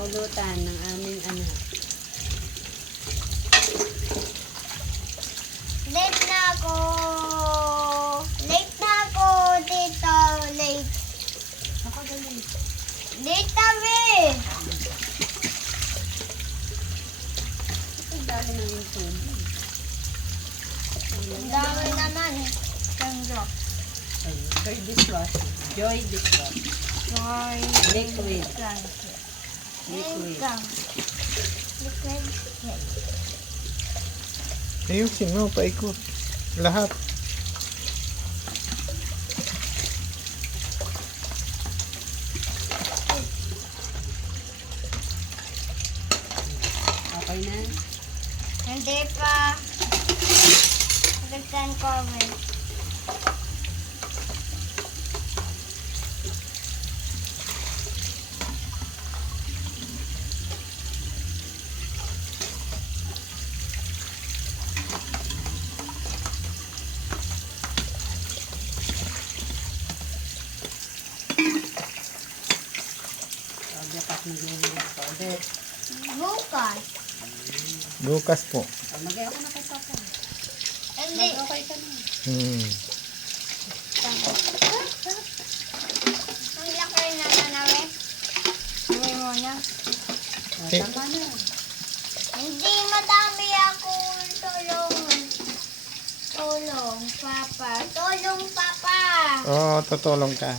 Naulutan ng aming anak. Late na ako. Late na ako dito. Late. Ako galing. Late kami. Ang dami ng insulin. Ang dami naman. Sandro. Joy dishwasher. Joy dishwasher. Joy. Liquid. Liquid. Liquid. Ayusin mo, paikot. Lahat. Okay na? Hindi pa. Dagdan ko rin. Dapat maglilinis pa ulit. Bukas. Bukas po. Magay ako na kay Papa. Hindi. Okay ka na. Ang laki na namin. Gawin mo na. Tama na. Hindi madami ako tulong. Tulong, Papa. Tulong, Papa. Oo, tutulong ka.